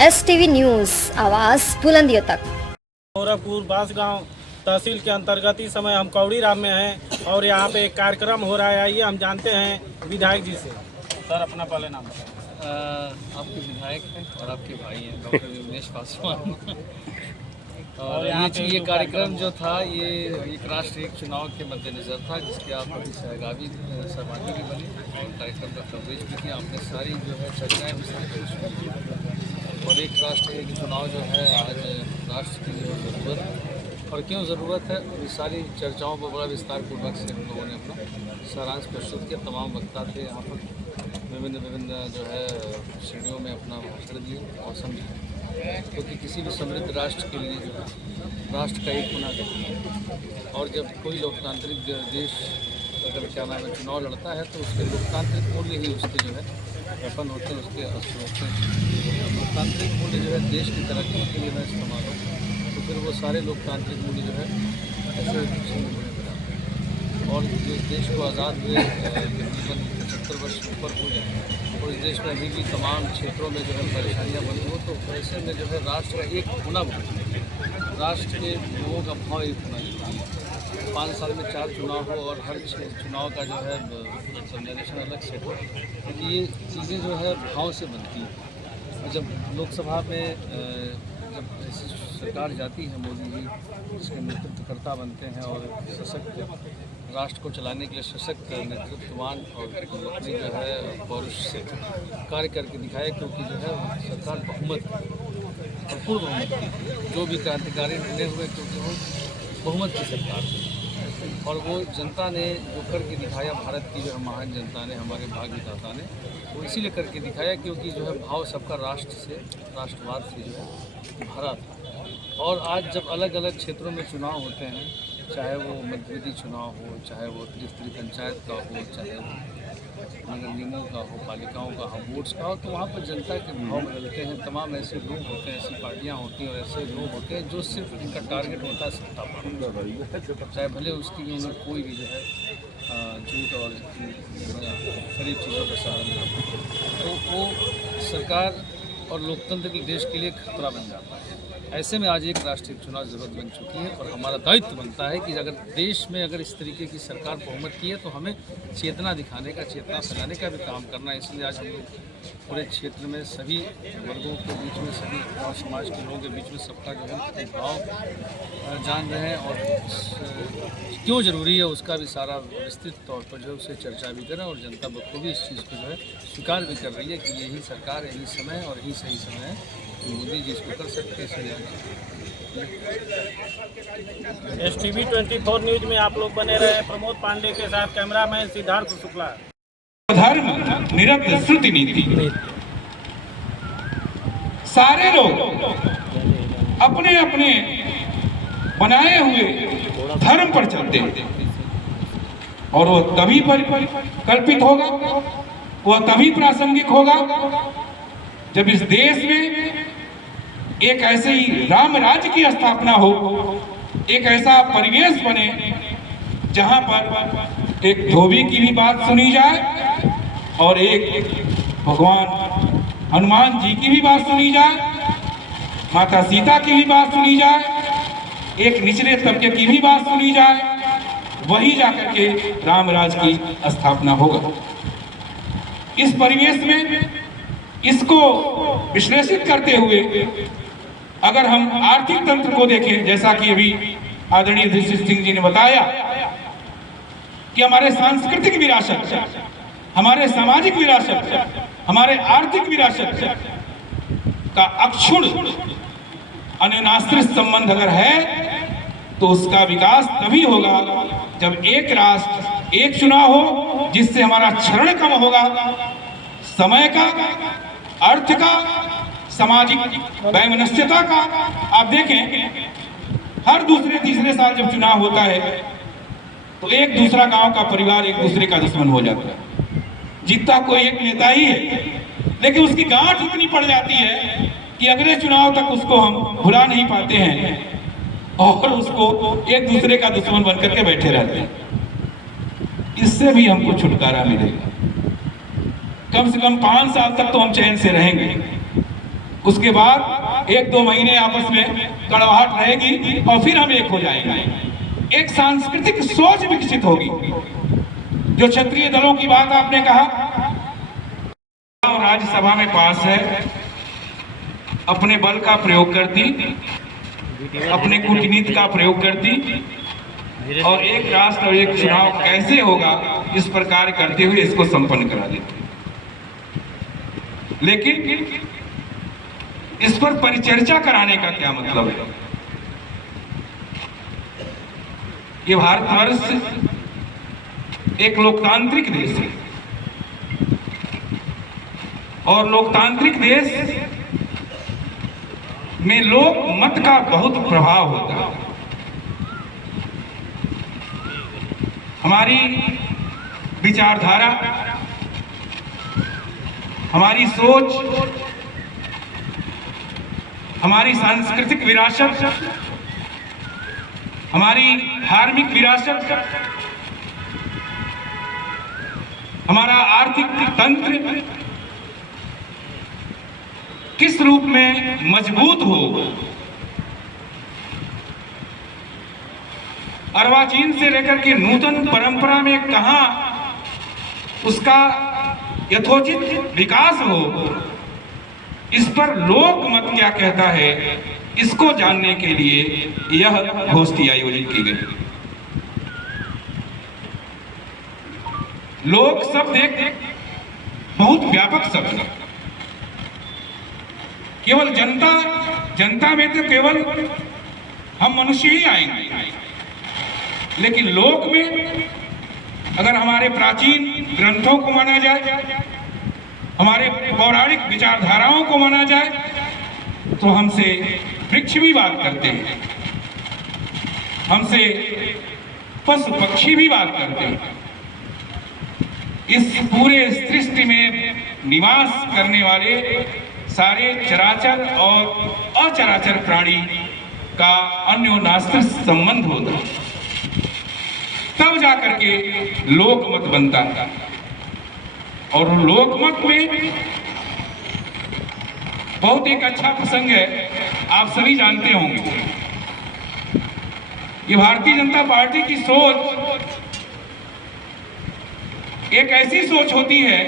STV news, आवाज़ बुलंदियों तक। गोरखपुर बांसगांव तहसील के अंतर्गत इस समय हम कौड़ी राम में हैं और यहाँ पे एक कार्यक्रम हो रहा है। आइए हम जानते हैं विधायक जी से। सर अपना पहले नाम बताएं। आपके विधायक हैं और आपके भाई हैं डॉक्टर विमलेश पासवान। और ये कार्यक्रम जो था ये एक राष्ट्रीय चुनाव के मद्देनज़र था, जिसके आप अभी सहभागी भी बने और कार्यक्रम का कवरेज भी किया। आपने सारी जो है चर्चाएँ और एक राष्ट्रीय चुनाव जो है आज राष्ट्र की जो ज़रूरत और क्यों ज़रूरत है, ये सारी चर्चाओं पर बड़ा विस्तारपूर्वक से हम लोगों ने अपना सारांश प्रस्तुत किया। तमाम वक्ता थे यहाँ पर, विभिन्न जो है श्रेणियों में अपना भाषण दिए और समझे, क्योंकि किसी भी समृद्ध राष्ट्र के लिए जो है राष्ट्र का एक होना चाहिए। और जब कोई लोकतांत्रिक देश अगर क्या नाम है चुनाव लड़ता है तो उसके लोकतांत्रिक मूल्य ही उसके जो है व्यापन होते हैं, उसके अस्त्र होते हैं। लोकतांत्रिक मूल्य जो है देश की तरक्की के लिए मैं इस्तेमाल हो तो फिर वो सारे लोकतांत्रिक मूल्य जो है ऐसे और जो देश को आज़ाद हुए तकरीबन 75 वर्ष ऊपर हो जाए और इस देश में अभी भी तमाम क्षेत्रों में जो है परेशानियाँ बनी हो, तो ऐसे में जो है राष्ट्र का एक होना बहुत है। राष्ट्र के लोगों का भाव एक होना चाहिए। 5 साल में 4 चुनाव हो और हर चुनाव का जो है जनरेशन अलग से हो, क्योंकि ये चीज़ें जो है भाव से बनती हैं। जब लोकसभा में जब ऐसी सरकार जाती है, मोदी जी जिसके नेतृत्वकर्ता बनते हैं और सशक्त राष्ट्र को चलाने के लिए सशक्त नेतृत्ववान और अपनी जो है पौरुष से कार्य करके दिखाया, क्योंकि जो है सरकार बहुमत भरपूर बहुमत जो भी क्रांतिकारी निर्णय हुए, क्योंकि वो बहुमत की सरकार थी और वो जनता ने जो करके दिखाया, भारत की जो है महान जनता ने, हमारे भाग्य विधाता ने वो इसीलिए करके दिखाया क्योंकि जो है भाव सबका राष्ट्र से, राष्ट्रवाद से जो है भरा था। और आज जब अलग अलग क्षेत्रों में चुनाव होते हैं, चाहे वो मध्यवर्ती चुनाव हो, चाहे वो त्रिस्तरीय पंचायत का हो, चाहे वो नगर निगमों का हो, पालिकाओं का हो, वोट्स का हो, तो वहाँ पर जनता के भाव बदलते हैं। तमाम ऐसे लोग होते हैं, ऐसी पार्टियाँ होती हैं और ऐसे लोग होते हैं जो सिर्फ इनका टारगेट होता है सत्ता पाना, चाहे भले उसकी उन्हें कोई भी जो है झूठ और खरीब चीज़ों का सहारा हो, तो वो सरकार और लोकतंत्र के देश के लिए खतरा बन जाता है। ऐसे में आज एक राष्ट्रीय चुनाव ज़रूरत बन चुकी है और हमारा दायित्व बनता है कि अगर देश में अगर इस तरीके की सरकार बहुमत की है तो हमें चेतना दिखाने का, चेतना फैलाने का भी काम करना है। इसलिए आज हम लोग पूरे क्षेत्र में सभी वर्गों के बीच में, सभी समाज के लोगों के बीच में सबका जो है भाव जान रहे हैं और क्यों ज़रूरी है उसका भी सारा विस्तृत तौर पर जो उससे चर्चा भी करें। और जनता बखूबी इस चीज़ को जो है स्वीकार भी कर रही है कि यही सरकार, यही समय और यही सही समय है, मोदी जी इसको कर सकते हैं। STV 24 न्यूज में आप लोग बने रहे। प्रमोद पांडे के साथ कैमरामैन सिद्धार्थ शुक्ला। धर्म निरंतर श्रुति नीति, सारे लोग अपने अपने बनाए हुए धर्म पर चलते हैं और वो तभी कल्पित होगा, वह तभी प्रासंगिक होगा जब इस देश में एक ऐसे ही राम राज्य की स्थापना हो, एक ऐसा परिवेश बने जहां पर एक धोबी की भी बात सुनी जाए और एक भगवान हनुमान जी की भी बात सुनी जाए, माता सीता की भी बात सुनी जाए, एक निचले तबके की भी बात सुनी जाए, वही जाकर के राम राज्य की स्थापना होगा। इस परिवेश में इसको विश्लेषित करते हुए अगर हम आर्थिक तंत्र को देखें, जैसा कि अभी आदरणीय युधिष्ठिर सिंह जी ने बताया कि हमारे सांस्कृतिक विरासत, हमारे सामाजिक विरासत, हमारे आर्थिक विरासत का अक्षुण्ण अन्योन्याश्रित संबंध अगर है तो उसका विकास तभी होगा जब एक राष्ट्र, एक चुनाव हो, जिससे हमारा क्षरण कम होगा, समय का, अर्थ का, सामाजिक वैमनस्यता का। आप देखें हर दूसरे तीसरे साल जब चुनाव होता है तो एक दूसरा गांव का परिवार एक दूसरे का दुश्मन हो जाता है। जीतता कोई एक नेता ही है, लेकिन उसकी गांठ इतनी पड़ जाती है कि अगले चुनाव तक उसको हम भुला नहीं पाते हैं और उसको एक दूसरे का दुश्मन बनकर के बैठे रहते हैं। इससे भी हमको छुटकारा मिलेगा। कम से कम 5 साल तक तो हम चैन से रहेंगे। उसके बाद 1-2 महीने आपस में कड़वाहट रहेगी और फिर हम एक हो जाएंगे। एक सांस्कृतिक सोच विकसित होगी। जो क्षत्रिय दलों की बात आपने कहा, राज्यसभा में पास है, अपने बल का प्रयोग करती, अपने कूटनीति का प्रयोग करती और एक राष्ट्र और एक चुनाव कैसे होगा इस प्रकार करते हुए इसको संपन्न करा देते। लेकिन इस पर परिचर्चा कराने का क्या मतलब है? ये भारतवर्ष एक लोकतांत्रिक देश है और लोकतांत्रिक देश में लोक मत का बहुत प्रभाव होता है। हमारी विचारधारा, हमारी सोच, हमारी सांस्कृतिक विरासत, हमारी धार्मिक विरासत, हमारा आर्थिक तंत्र किस रूप में मजबूत हो, अर्वाचीन से लेकर के नूतन परंपरा में कहां उसका यथोचित विकास हो, इस पर लोक मत क्या कहता है, इसको जानने के लिए यह गोष्ठी आयोजित की गई। लोक शब्द एक बहुत व्यापक शब्द है। केवल जनता में तो केवल हम मनुष्य ही आएंगे, लेकिन लोक में अगर हमारे प्राचीन ग्रंथों को माना जाए, हमारे पौराणिक विचारधाराओं को माना जाए, तो हमसे वृक्ष भी बात करते हैं, हमसे पशु पक्षी भी बात करते हैं। इस पूरे सृष्टि में निवास करने वाले सारे चराचर और अचराचर प्राणी का अन्योन्याश्रित संबंध होता है, तब जाकर के लोकमत बनता है। और लोकमत में बहुत एक अच्छा प्रसंग है, आप सभी जानते होंगे। ये भारतीय जनता पार्टी की सोच एक ऐसी सोच होती है,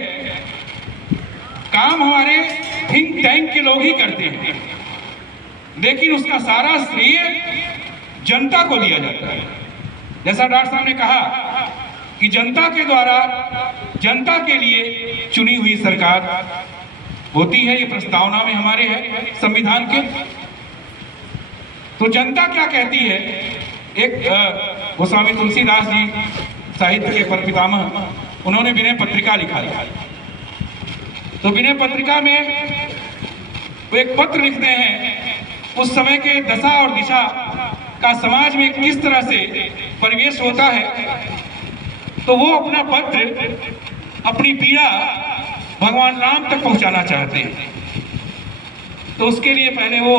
काम हमारे थिंक टैंक के लोग ही करते हैं, लेकिन उसका सारा श्रेय जनता को दिया जाता है। जैसा डॉक्टर साहब ने कहा कि जनता के द्वारा जनता के लिए चुनी हुई सरकार होती है, ये प्रस्तावना में हमारे है संविधान के। तो जनता क्या कहती है? एक गोस्वामी तुलसीदास जी साहित्य के परपितामह, उन्होंने विनय पत्रिका लिखा है। तो विनय पत्रिका में वो एक पत्र लिखते हैं, उस समय के दशा और दिशा का समाज में किस तरह से परिवेश होता है। तो वो अपना पत्र, अपनी पीड़ा भगवान राम तक पहुंचाना चाहते हैं। तो उसके लिए पहले वो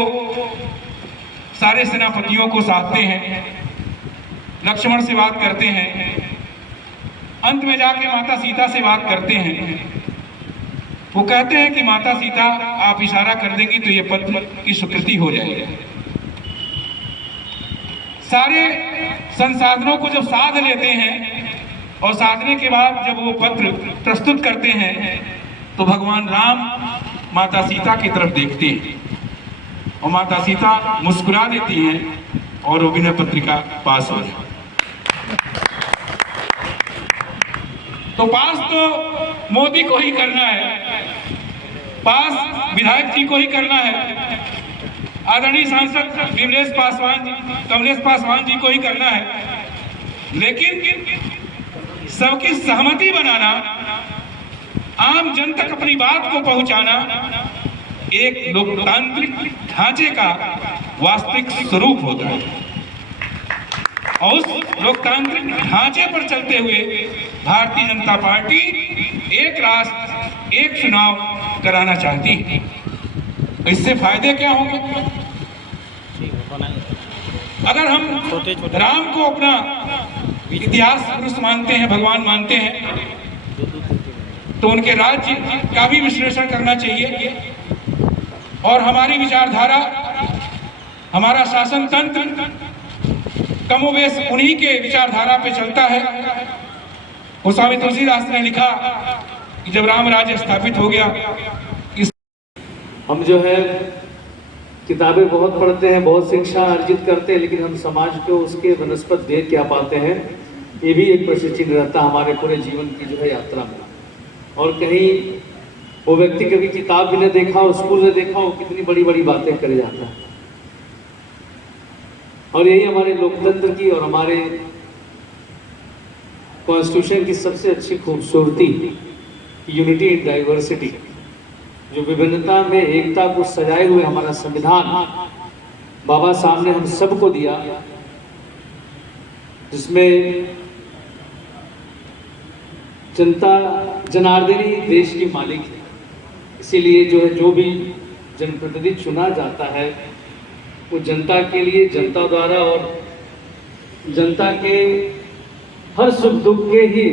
सारे सेनापतियों को साधते हैं, लक्ष्मण से बात करते हैं, अंत में जाके माता सीता से बात करते हैं। वो कहते हैं कि माता सीता आप इशारा कर देंगी तो ये पत्र की स्वीकृति हो जाएगी। सारे संसाधनों को जब साध लेते हैं और साधने के बाद जब वो पत्र प्रस्तुत करते हैं, तो भगवान राम माता सीता की तरफ देखते हैं और माता सीता मुस्कुरा देती हैं और वो विनय पत्रिका पास हो जाए। तो पास तो मोदी को ही करना है, पास विधायक जी को ही करना है, आदरणीय सांसद कमलेश पासवान जी को ही करना है। लेकिन सबकी सहमति बनाना, आम जन तक अपनी बात को पहुंचाना एक लोकतांत्रिक ढांचे का वास्तविक स्वरूप होता है। और उस लोकतांत्रिक ढांचे पर चलते हुए भारतीय जनता पार्टी एक राष्ट्र एक चुनाव कराना चाहती है। इससे फायदे क्या होंगे? अगर हम राम को अपना इतिहास पुरुष मानते हैं, भगवान मानते हैं, तो उनके राज्य का भी विश्लेषण करना चाहिए। और हमारी विचारधारा, हमारा शासन तंत्र कमोबेश उन्हीं के विचारधारा पे चलता है। गोस्वामी तुलसीदास ने लिखा कि जब राम राज्य स्थापित हो गया, हम जो है किताबें बहुत पढ़ते हैं, बहुत शिक्षा अर्जित करते हैं, लेकिन हम समाज को उसके वनस्पत दे क्या पाते हैं, ये भी एक प्रश्न चिन्ह रहता है हमारे पूरे जीवन की जो है यात्रा में। और कहीं वो व्यक्ति कभी किताब भी नहीं देखा हो, स्कूल में देखा हो, कितनी बड़ी बड़ी बातें कर जाता है। और यही हमारे लोकतंत्र की और हमारे कॉन्स्टिट्यूशन की सबसे अच्छी खूबसूरती, यूनिटी इन डाइवर्सिटी, जो विभिन्नता में एकता को सजाए हुए हमारा संविधान बाबा साहब ने हम सबको दिया, जिसमें जनता जनार्दनी देश की मालिक है। इसीलिए जो है, जो भी जनप्रतिनिधि चुना जाता है वो जनता के लिए, जनता द्वारा और जनता के हर सुख दुख के ही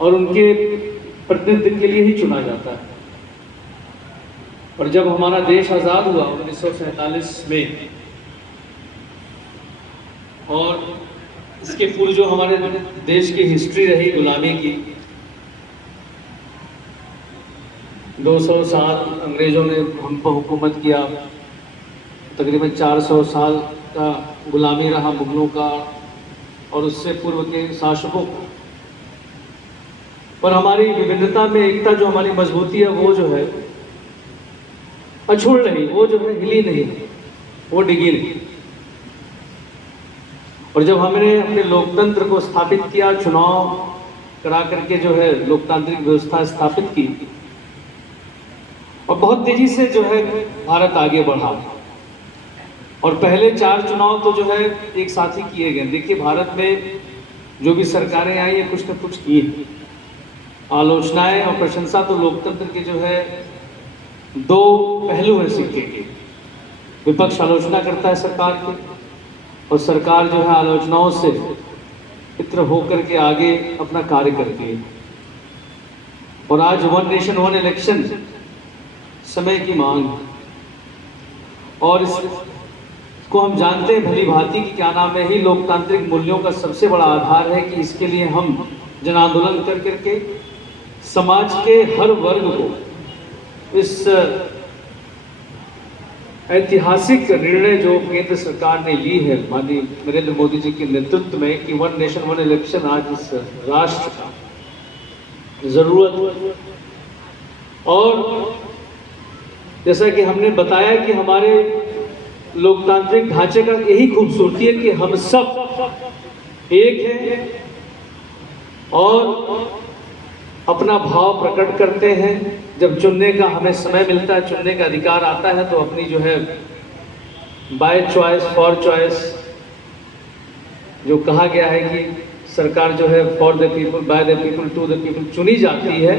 और उनके प्रतिनिधित्व के लिए ही चुना जाता है। और जब हमारा देश आज़ाद हुआ 1947 में, और इसके पूर्व जो हमारे देश की हिस्ट्री रही गुलामी की, 200 साल अंग्रेजों ने हम पर हुकूमत किया, तकरीबन 400 साल का गुलामी रहा मुगलों का और उससे पूर्व के शासकों को। पर हमारी विभिन्नता में एकता, जो हमारी मजबूती है, वो जो है अछूड़ रही, वो जो है हिली नहीं, वो डिगी नहीं। और जब हमने अपने लोकतंत्र को स्थापित किया, चुनाव करा करके जो है लोकतांत्रिक व्यवस्था स्थापित की, और बहुत तेजी से जो है भारत आगे बढ़ा। और पहले 4 चुनाव तो जो है एक साथ ही किए गए। देखिए, भारत में जो भी सरकारें आई है, कुछ न कुछ की आलोचनाएं और प्रशंसा तो लोकतंत्र के जो है 2 पहलू हैं सिक्के के। विपक्ष आलोचना करता है सरकार की, और सरकार जो है आलोचनाओं से मित्र होकर के आगे अपना कार्य करती है। और आज 1 नेशन 1 इलेक्शन समय की मांग है, और इसको हम जानते हैं भली भांति कि क्या नाम है, ही लोकतांत्रिक मूल्यों का सबसे बड़ा आधार है कि इसके लिए हम जन आंदोलन कर करके समाज के हर वर्ग को इस ऐतिहासिक निर्णय जो केंद्र सरकार ने ली है माननीय नरेंद्र मोदी जी के नेतृत्व में, कि 1 नेशन 1 इलेक्शन आज इस राष्ट्र का जरूरत। और जैसा कि हमने बताया कि हमारे लोकतांत्रिक ढांचे का यही खूबसूरती है कि हम सब एक हैं और अपना भाव प्रकट करते हैं। जब चुनने का हमें समय मिलता है, चुनने का अधिकार आता है, तो अपनी जो है बाय चॉइस फॉर चॉइस, जो कहा गया है कि सरकार जो है for the people, by the people, to the people चुनी जाती है,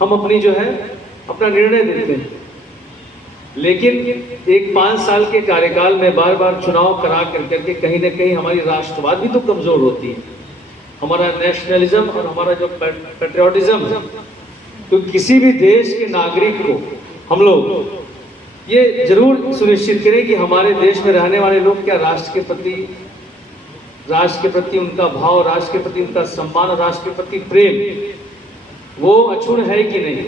हम अपनी जो है अपना निर्णय देते हैं। लेकिन एक 5 साल के कार्यकाल में बार बार चुनाव करा करके कहीं ना कहीं हमारी राष्ट्रवाद भी तो कमजोर होती है, हमारा नेशनलिज्म और हमारा जो पैट्रियोटिज्म। तो किसी भी देश के नागरिक को हम लोग ये जरूर सुनिश्चित करें कि हमारे देश में रहने वाले लोग क्या राष्ट्र के प्रति उनका भाव, राष्ट्र के प्रति उनका सम्मान, राष्ट्र के प्रति प्रेम वो अक्षुण्ण है कि नहीं।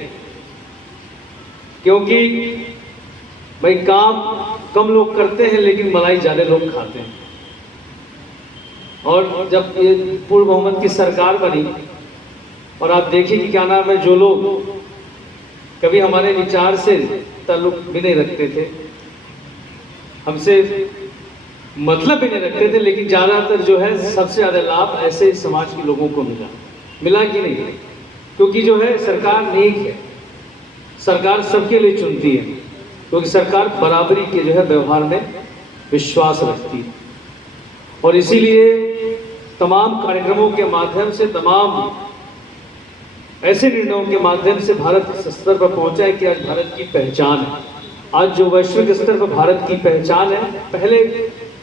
क्योंकि भाई काम कम लोग करते हैं लेकिन मलाई ज्यादा लोग खाते हैं। और जब ये पूर्ण बहुमत की सरकार बनी और आप देखिए कि क्या नाम है, जो लोग कभी हमारे विचार से ताल्लुक भी नहीं रखते थे, हमसे मतलब भी नहीं रखते थे, लेकिन ज़्यादातर जो है सबसे ज़्यादा लाभ ऐसे समाज के लोगों को मिला कि नहीं। क्योंकि जो है सरकार नेक है, सरकार सबके लिए चुनती है, क्योंकि सरकार बराबरी के जो है व्यवहार में विश्वास रखती है। और इसीलिए तमाम कार्यक्रमों के माध्यम से, तमाम ऐसे निर्णयों के माध्यम से भारत इस स्तर पर पहुंचा है कि आज भारत की पहचान है। आज जो वैश्विक स्तर पर भारत की पहचान है, पहले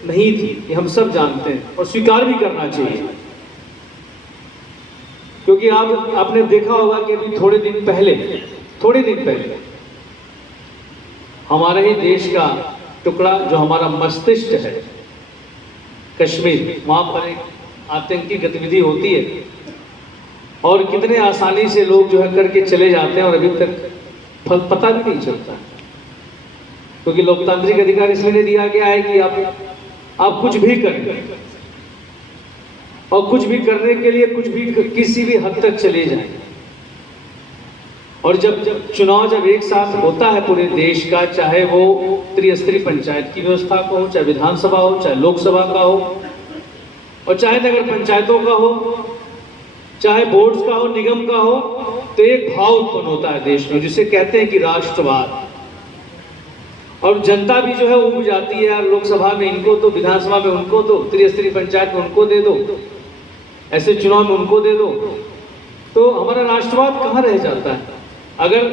नहीं थी, ये हम सब जानते हैं और स्वीकार भी करना चाहिए। क्योंकि आपने देखा होगा कि अभी थोड़े दिन पहले हमारे ही देश का टुकड़ा जो हमारा मस्तिष्क है, कश्मीर, वहाँ पर एक आतंकी गतिविधि होती है और कितने आसानी से लोग जो है करके चले जाते हैं और अभी तक फल पता भी नहीं चलता, क्योंकि लोकतांत्रिक अधिकार इसलिए दिया गया है कि आप कुछ भी करें और कुछ भी करने के लिए कुछ भी किसी भी हद तक चले जाएं। और जब चुनाव जब एक साथ होता है पूरे देश का, चाहे वो त्रिस्तरीय पंचायत की व्यवस्था का हो, चाहे विधानसभा हो, चाहे लोकसभा का हो, और चाहे नगर पंचायतों का हो, चाहे बोर्ड्स का हो, निगम का हो, तो एक भाव उत्पन्न होता है देश में जिसे कहते हैं कि राष्ट्रवाद। और जनता भी जो है उब जाती है, यार लोकसभा में इनको तो, विधानसभा में उनको तो, त्रिस्तरीय पंचायत में उनको दे दो, ऐसे चुनाव में उनको दे दो, तो हमारा राष्ट्रवाद कहाँ रह जाता है। अगर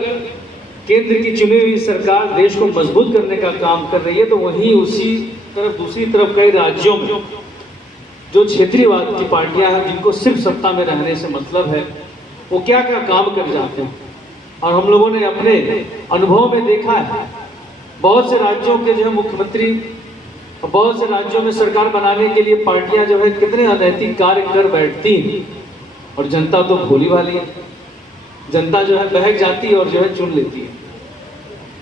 केंद्र की चुनी हुई सरकार देश को मजबूत करने का काम कर रही है, तो वहीं उसी तरफ दूसरी तरफ कई राज्यों में जो क्षेत्रीयवाद की पार्टियां हैं, जिनको सिर्फ सत्ता में रहने से मतलब है, वो क्या क्या काम कर जाते हैं। और हम लोगों ने अपने अनुभव में देखा है, बहुत से राज्यों के जो है मुख्यमंत्री, बहुत से राज्यों में सरकार बनाने के लिए पार्टियां जो है कितने अनैतिक कार्य कर बैठती हैं, और जनता तो भोली भाली है, जनता जो है बहक जाती है और जो है चुन लेती है।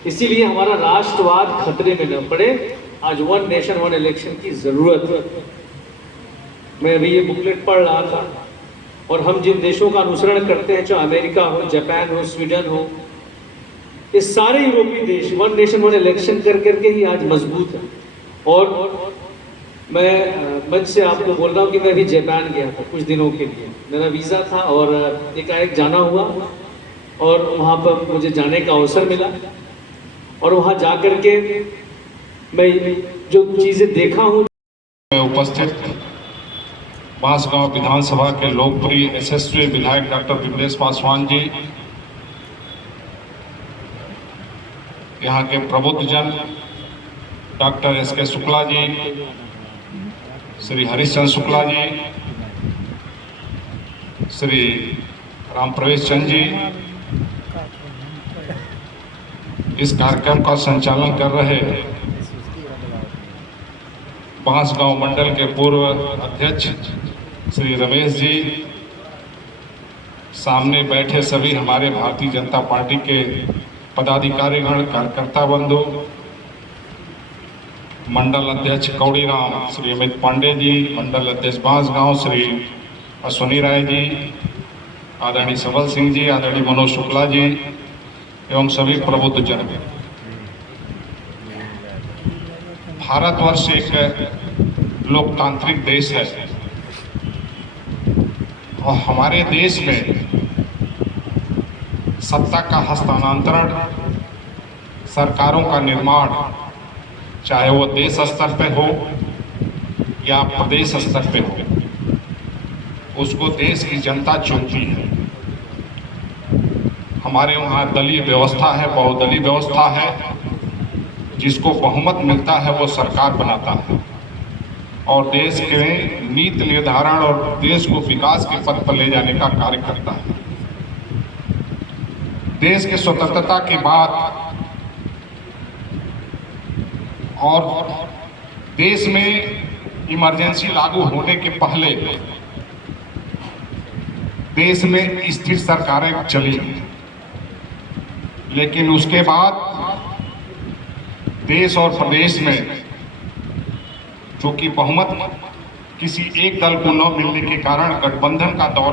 इसीलिए हमारा राष्ट्रवाद खतरे में न पड़े, आज वन नेशन वन इलेक्शन की जरूरत है। मैं अभी ये बुकलेट पढ़ रहा था, और हम जिन देशों का अनुसरण करते हैं, चाहे अमेरिका हो, जापान हो, स्वीडन हो, ये सारे यूरोपीय देश वन नेशन वन इलेक्शन कर करके ही आज मजबूत है। और मैं मंच से आपको बोल रहा हूँ कि मैं अभी जापान गया था कुछ दिनों के लिए, मेरा वीज़ा था और एकाएक जाना हुआ, और वहाँ पर मुझे जाने का अवसर मिला, और वहाँ जा कर के मैं जो चीज़ें देखा हूँ। उपस्थित बांसगांव विधानसभा के लोकप्रिय यशस्वी विधायक डॉक्टर विमलेश पासवान जी, यहाँ के प्रबुद्धजन डॉक्टर एस.के. शुक्ला जी, श्री हरिश्चंद्र शुक्ला जी, श्री राम प्रवेश चंद जी, इस कार्यक्रम का संचालन कर रहे बांसगांव मंडल के पूर्व अध्यक्ष श्री रमेश जी, सामने बैठे सभी हमारे भारतीय जनता पार्टी के पदाधिकारीगण, कार्यकर्ता बंधु, मंडल अध्यक्ष कौड़ी राम श्री अमित पांडे जी, मंडल अध्यक्ष बांसगांव श्री अश्वनी राय जी, आदरणीय सबल सिंह जी, आदरणीय मनोज शुक्ला जी एवं सभी प्रबुद्ध जन। भारतवर्ष एक लोकतांत्रिक देश है, और हमारे देश में सत्ता का हस्तांतरण, सरकारों का निर्माण, चाहे वो देश स्तर पे हो या प्रदेश स्तर पे हो, उसको देश की जनता चुनती है। हमारे वहाँ दलीय व्यवस्था है, बहुदलीय व्यवस्था है, जिसको बहुमत मिलता है वो सरकार बनाता है और देश के नीति निर्धारण और देश को विकास के पथ पर ले जाने का कार्य करता है। देश के स्वतंत्रता के बाद और देश में इमरजेंसी लागू होने के पहले देश में स्थिर सरकारें चली, लेकिन उसके बाद देश और प्रदेश में जो कि बहुमत किसी एक दल को न मिलने के कारण गठबंधन का दौर